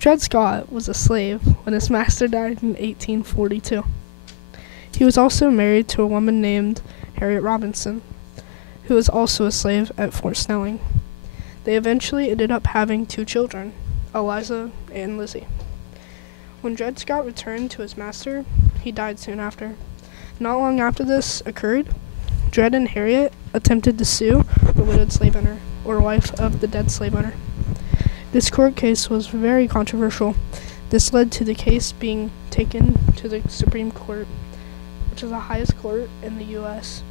Dred Scott was a slave when his master died in 1842. He was also married to a woman named Harriet Robinson, who was also a slave at Fort Snelling. They eventually ended up having 2 children, Eliza and Lizzie. When Dred Scott returned to his master, he died soon after. Not long after this occurred, Dred and Harriet attempted to sue the widowed slave owner, or wife of the dead slave owner. This court case was very controversial. This led to the case being taken to the Supreme Court, which is the highest court in the U.S.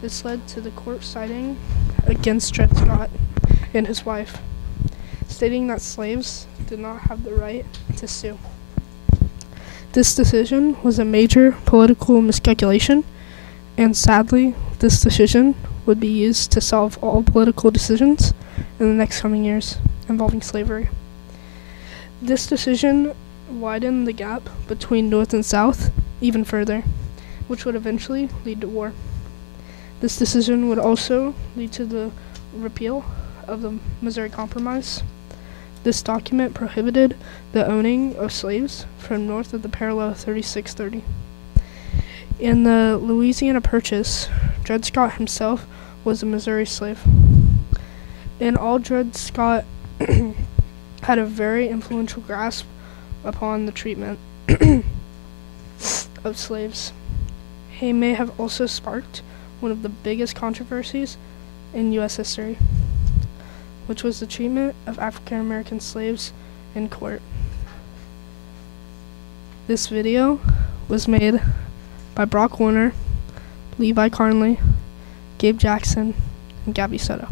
This led to the court siding against Dred Scott and his wife, stating that slaves did not have the right to sue. This decision was a major political miscalculation, and sadly, this decision would be used to solve all political decisions in the next coming years involving slavery. This decision widened the gap between North and South even further, which would eventually lead to war. This decision would also lead to the repeal of the Missouri Compromise. This document prohibited the owning of slaves from north of the parallel 3630. In the Louisiana Purchase, Dred Scott himself was a Missouri slave. And all Dred Scott had a very influential grasp upon the treatment of slaves. He may have also sparked one of the biggest controversies in U.S. history, which was the treatment of African American slaves in court. This video was made by Brock Warner, Levi Carnley, Gabe Jackson, and Gabby Soto.